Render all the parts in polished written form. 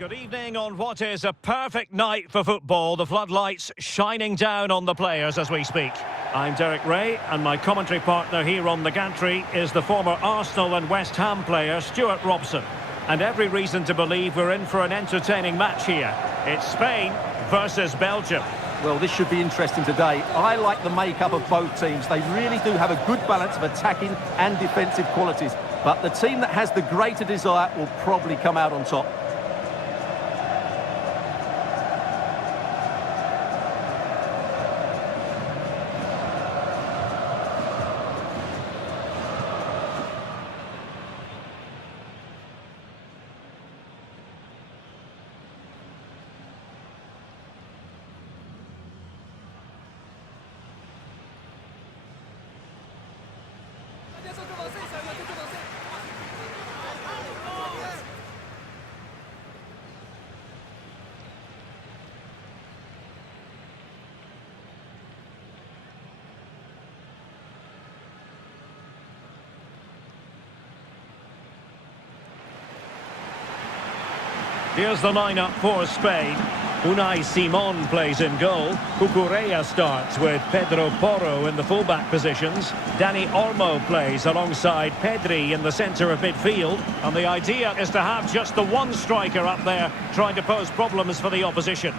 Good evening on what is a perfect night for football. The floodlights shining down on the players as we speak. I'm Derek Ray, and my commentary partner here on the gantry is the former Arsenal and West Ham player Stuart Robson. And every reason to believe we're in for an entertaining match here. It's Spain versus Belgium. Well, this should be interesting today. I like the makeup of both teams. They really do have a good balance of attacking and defensive qualities. But the team that has the greater desire will probably come out on top. Here's the lineup for Spain. Unai Simon plays in goal. Cucurella starts with Pedro Porro in the fullback positions. Dani Olmo plays alongside Pedri in the centre of midfield. And the idea is to have just the one striker up there trying to pose problems for the opposition.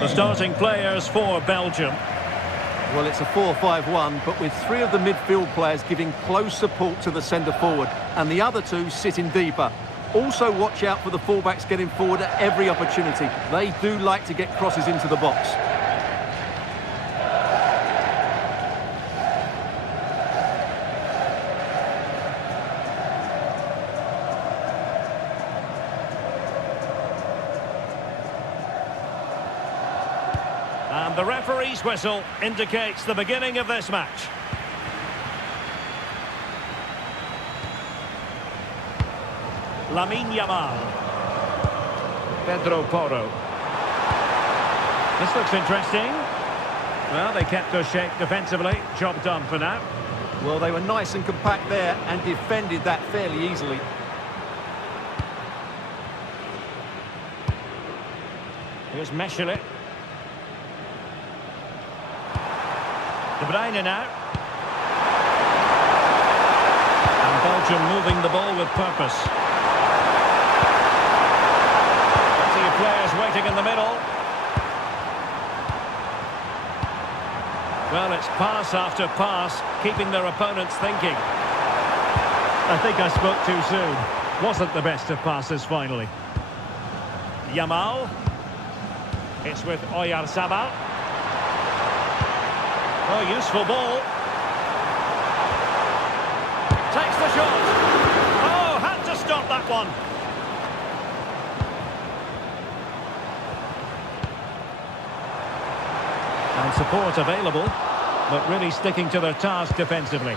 The starting players for Belgium. Well, it's a 4-5-1, but with three of the midfield players giving close support to the centre forward, and the other two sitting deeper. Also watch out for the fullbacks getting forward at every opportunity. They do like to get crosses into the box. And the referee's whistle indicates the beginning of this match. Yamal. Pedro Porro. This looks interesting. Well, they kept their shape defensively. Job done for now. Well, they were nice and compact there and defended that fairly easily. Here's Meshelet. Bruyne now. And Belgium moving the ball with purpose. Plenty of players waiting in the middle. Well, it's pass after pass, keeping their opponents thinking. I think I spoke too soon. Wasn't the best of passes finally. Yamal. It's with Oyarzabal. Oh, useful ball. Takes the shot. Oh, had to stop that one. And support available, but really sticking to their task defensively.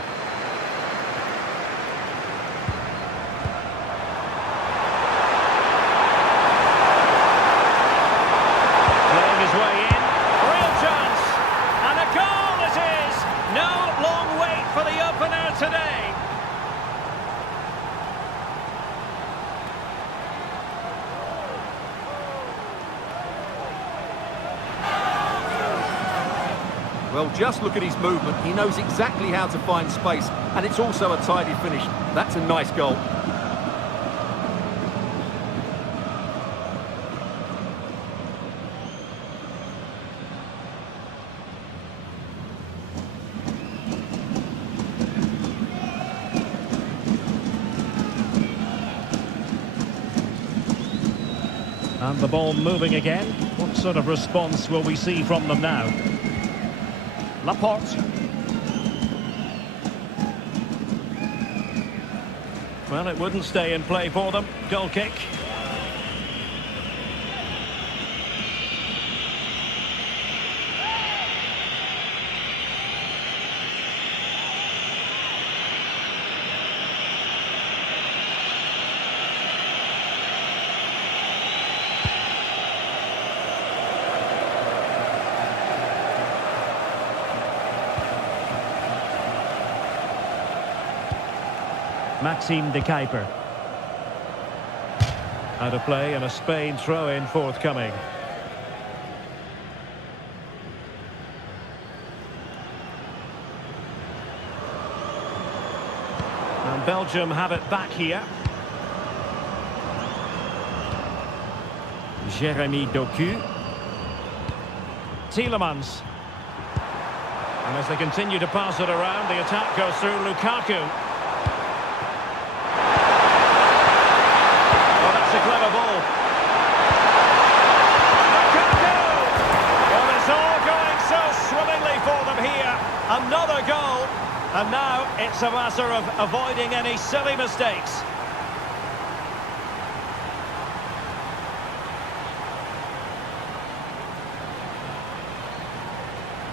Playing his way in. Real chance. And a goal! No long wait for the opener today. Well, just look at his movement. He knows exactly how to find space, and it's also a tidy finish. That's a nice goal. And the ball moving again. What sort of response will we see from them now? Laporte. Well, it wouldn't stay in play for them. Goal kick. Maxime de Kuiper. Out of play and a Spain throw-in forthcoming. And Belgium have it back here. Jeremy Doku. Tielemans. And as they continue to pass it around, the attack goes through Lukaku. Oh, that's a clever ball. Lukaku! Well, it's all going so swimmingly for them here. Another goal. And now it's a matter of avoiding any silly mistakes.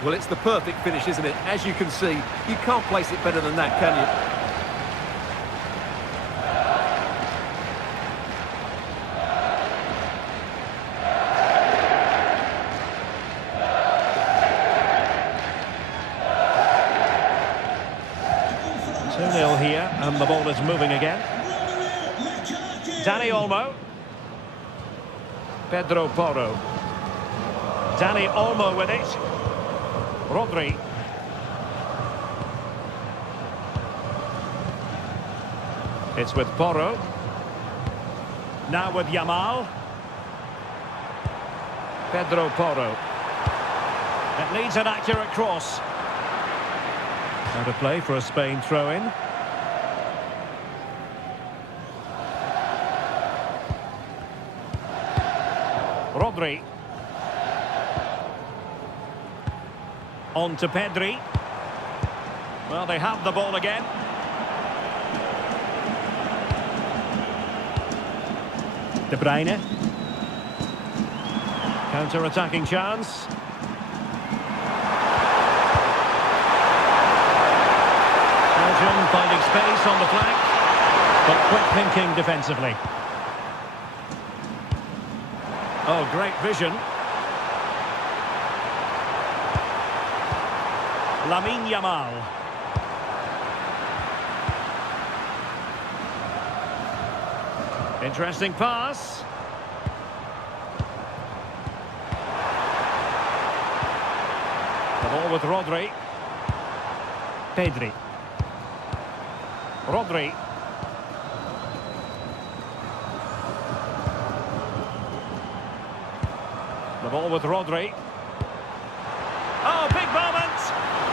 Well, it's the perfect finish, isn't it? As you can see, you can't place it better than that, can you? 2-0 here, and the ball is moving again. Dani Olmo. Pedro Porro. Dani Olmo with it. Rodri. It's with Porro. Now with Yamal. Pedro Porro. It needs an accurate cross. Out of play for a Spain throw-in. Rodri. On to Pedri. Well, they have the ball again. De Bruyne. Counter-attacking chance. Belgium finding space on the flank, but quick thinking defensively. Oh, great vision. Yamal. Interesting pass. The ball with Rodri. Pedri. Rodri. The ball with Rodri. Oh, big moment!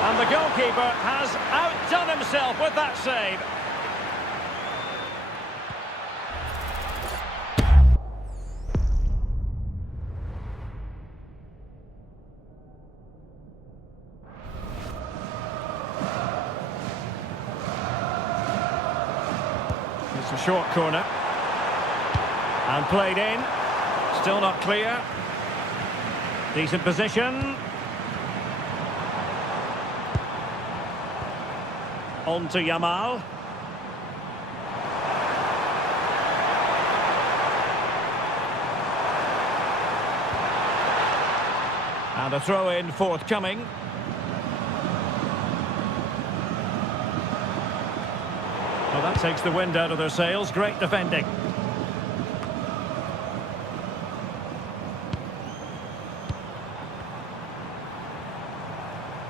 And the goalkeeper has outdone himself with that save. It's a short corner. And played in. Still not clear. Decent position. On to Yamal. And a throw-in forthcoming. Well, that takes the wind out of their sails. Great defending.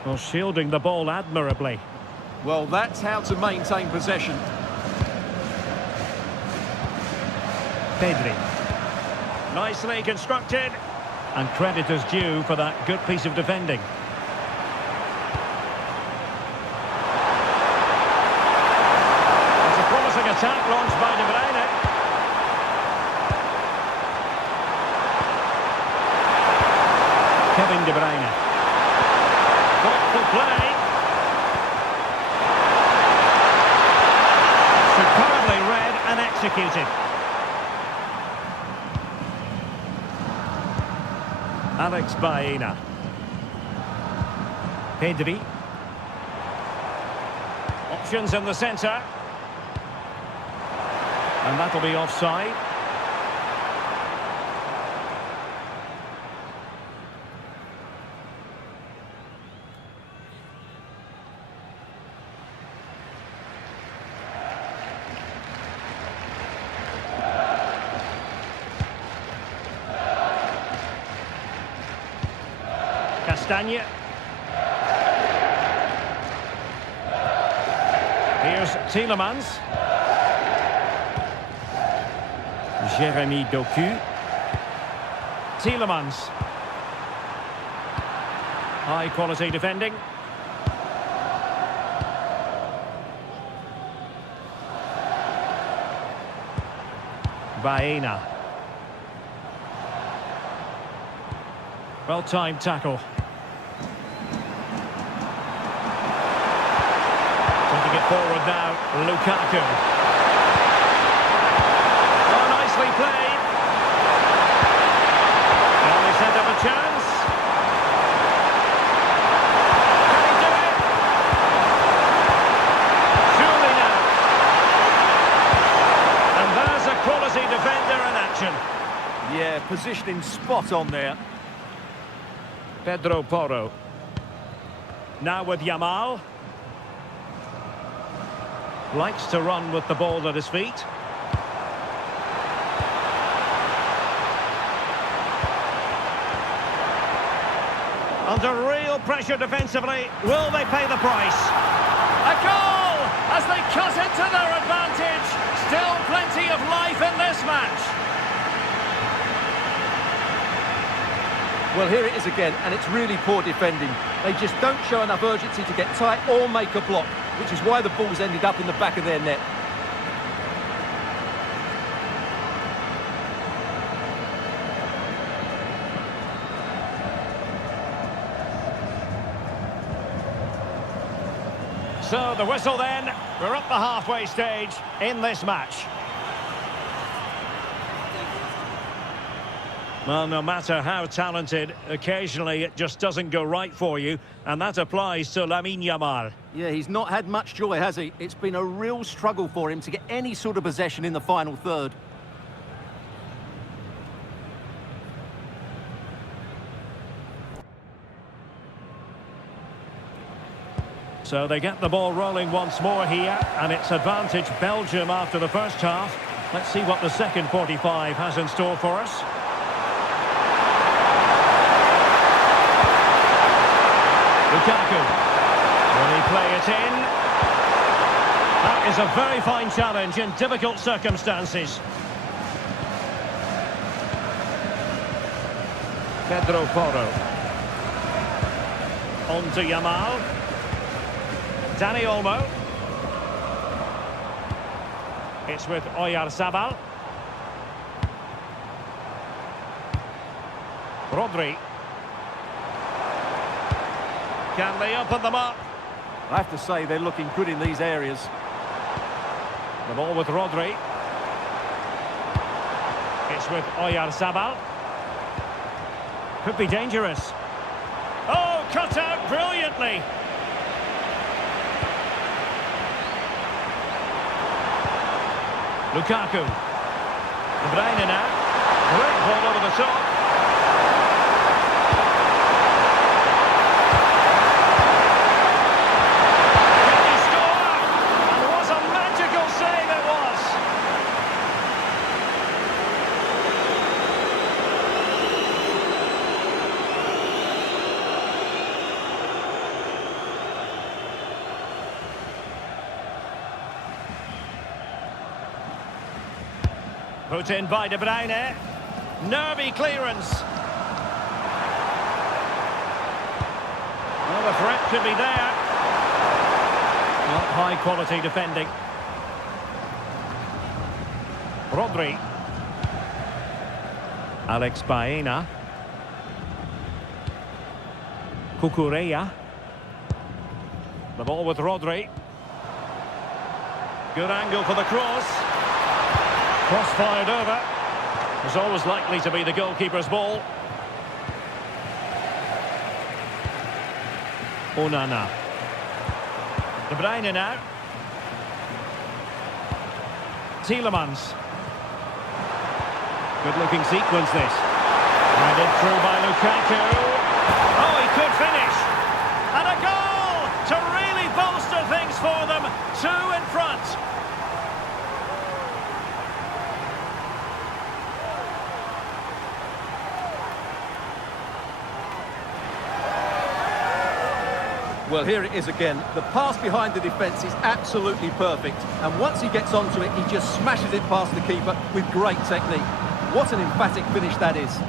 Well, shielding the ball admirably. Well, that's how to maintain possession. Pedri. Nicely constructed. And credit is due for that good piece of defending. It's a promising attack launched by De Bruyne. Kevin De Bruyne. Thoughtful play. Superbly read and executed. Alex Baena. Pedri. Options in the centre. And that'll be offside. Castagne. Here's Tielemans. Jeremy Doku. Tielemans. High quality defending. Baena. Well-timed tackle. Taking it forward now, Lukaku. Oh, nicely played. Well, they set up a chance. Can he do it? Surely now. And there's a quality defender in action. Yeah, positioning spot on there. Pedro Porro. Now with Yamal. Likes to run with the ball at his feet. Under real pressure defensively. Will they pay the price? A goal as they cut into their advantage. Still plenty of life in this match. Well, here it is again, and it's really poor defending. They just don't show enough urgency to get tight or make a block, which is why the ball's ended up in the back of their net. So the whistle then. We're up the halfway stage in this match. Well, no matter how talented, occasionally it just doesn't go right for you, and that applies to Lamine Yamal. Yeah, he's not had much joy, has he? It's been a real struggle for him to get any sort of possession in the final third. So they get the ball rolling once more here, and it's advantage Belgium after the first half. Let's see what the second 45 has in store for us. Lukaku. Will he play it in? That is a very fine challenge in difficult circumstances. Pedro Porro. On to Yamal. Dani Olmo. It's with Oyarzabal. Rodri. Can they open them up? I have to say they're looking good in these areas. The ball with Rodri. It's with Oyarzabal. Could be dangerous. Oh, cut out brilliantly. Lukaku. Bruyne now. Great ball over the top. Can he score? And what a magical save it was. Put in by De Bruyne. Nervy clearance. Well, the threat could be there. Not high quality defending. Rodri. Alex Baena. Cucurella. The ball with Rodri. Good angle for the cross. Cross fired over. Was always likely to be the goalkeeper's ball. Onana. De Bruyne now. Tielemans. Good looking sequence this. Headed through by Lukaku. Oh, he could finish. And a goal to really bolster things for them. 2 in front. Well, here it is again. The pass behind the defence is absolutely perfect. And once he gets onto it, he just smashes it past the keeper with great technique. What an emphatic finish that is.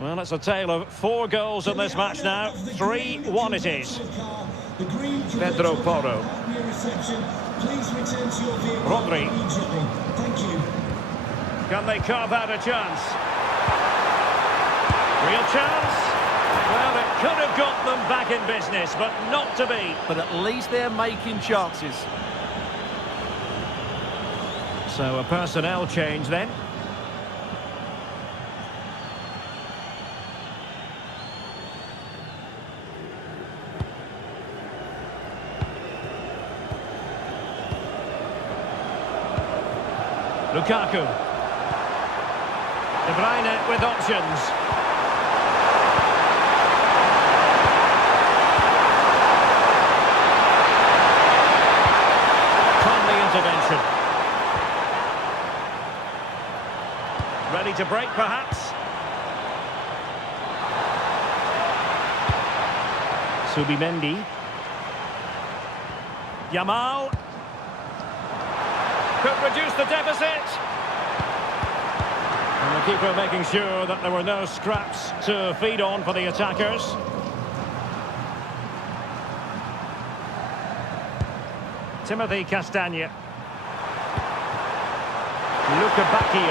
Well, it's a tale of 4 goals in this match now. 3-1 it is. Pedro Porro. Rodri. Can they carve out a chance? Real chance? Well, it could have got them back in business, but not to be. But at least they're making chances. So a personnel change then. Lukaku. De Bruyne with options. Timely intervention. Ready to break, perhaps? Subimendi. Yamal. Could reduce the deficit. And the keeper making sure that there were no scraps to feed on for the attackers. Timothy Castagne. Lukaku.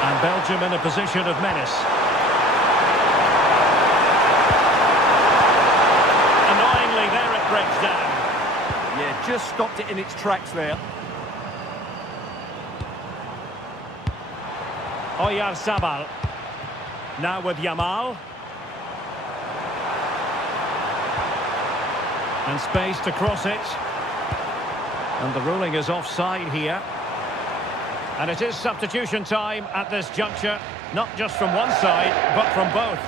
And Belgium in a position of menace. Annoyingly, there it breaks down. Yeah, just stopped it in its tracks there. Oyarzabal. Now with Yamal. And space to cross it. And the ruling is offside here. And it is substitution time at this juncture. Not just from one side, but from both.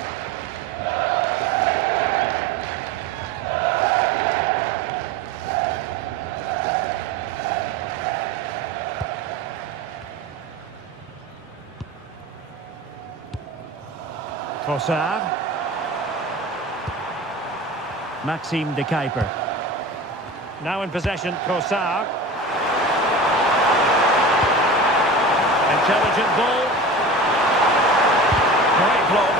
Trossard. Maxime de Kuiper. Now in possession, Trossard. Intelligent ball. Great block.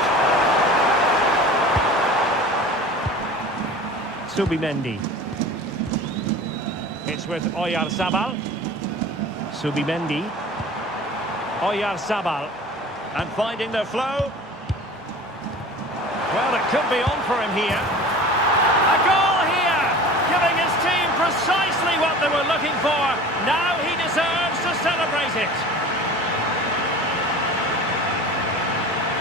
Subimendi. It's with Oyarzabal. Subimendi. Oyarzabal. And finding the flow. Well, it could be on for him here. A goal here, giving his team precisely what they were looking for. Now he deserves to celebrate it.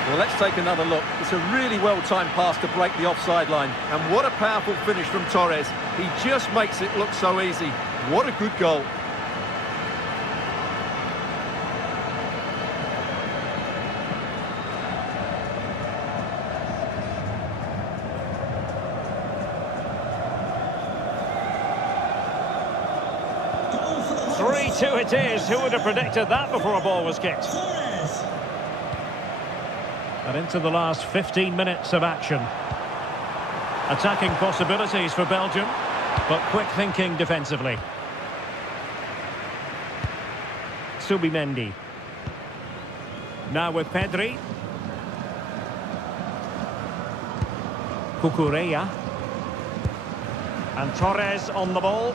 Well, let's take another look. It's a really well-timed pass to break the offside line. And what a powerful finish from Torres. He just makes it look so easy. What a good goal. It is. Who would have predicted that before a ball was kicked? And into the last 15 minutes of action. Attacking possibilities for Belgium, but quick thinking defensively. Subimendi. Now with Pedri. Cucurella. And Torres on the ball.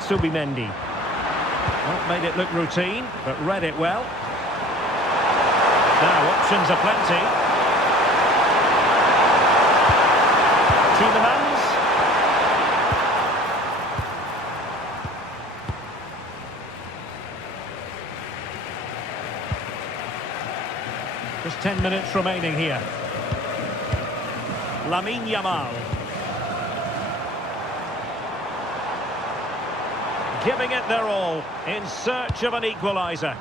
Subimendi. Well, made it look routine, but read it well. Now, options are plenty. Tielemans. Just 10 minutes remaining here. Yamal. Giving it their all, in search of an equaliser.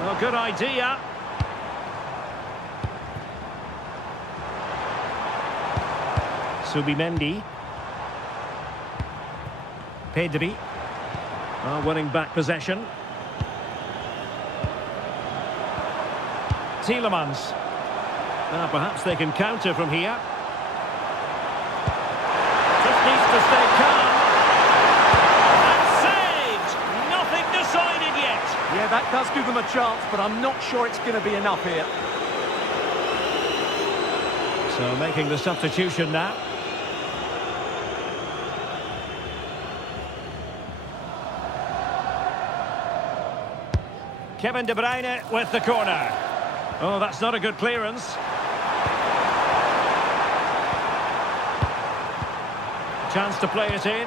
Well, good idea. Subimendi. Pedri. Winning back possession. Tielemans. Perhaps they can counter from here. Just needs to stay calm. And saved! Nothing decided yet. Yeah, that does give them a chance, but I'm not sure it's going to be enough here. So making the substitution now. Kevin De Bruyne with the corner. Oh, that's not a good clearance. Chance to play it in.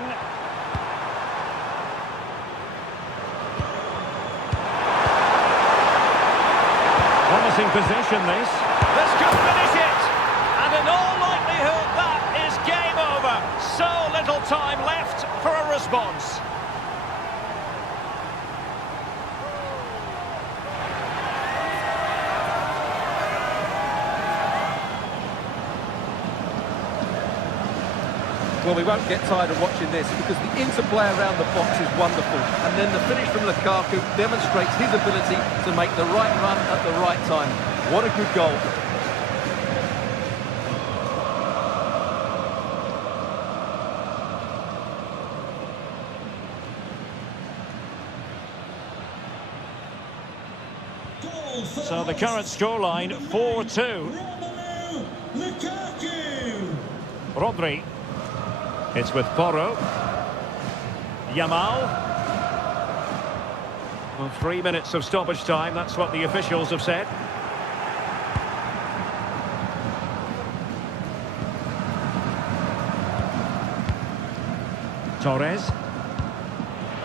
Promising position, this. This could finish it! And in all likelihood, that is game over. So little time left for a response. Well, we won't get tired of watching this because the interplay around the box is wonderful. And then the finish from Lukaku demonstrates his ability to make the right run at the right time. What a good goal. So the current scoreline, 4-2. Lukaku. Rodri. It's with Porro. Yamal. Well, 3 minutes of stoppage time, that's what the officials have said. Torres.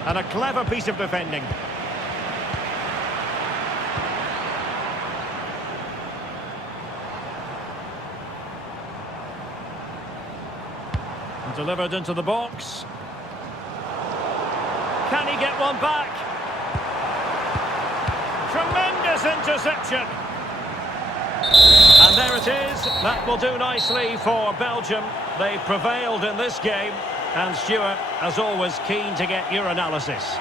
And a clever piece of defending. Delivered into the box. Can he get one back? Tremendous interception. And there it is. That will do nicely for Belgium. They prevailed in this game. And Stuart, as always, keen to get your analysis.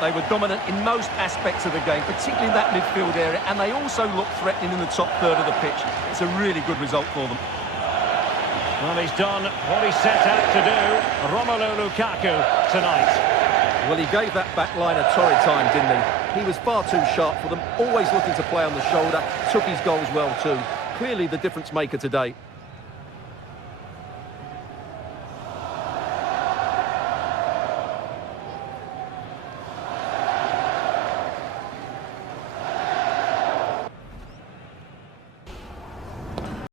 They were dominant in most aspects of the game, particularly in that midfield area, and they also looked threatening in the top third of the pitch. It's a really good result for them. Well, he's done what he set out to do, Romelu Lukaku, tonight. Well, he gave that back line a torrid time, didn't he? He was far too sharp for them, always looking to play on the shoulder, took his goals well too. Clearly the difference maker today.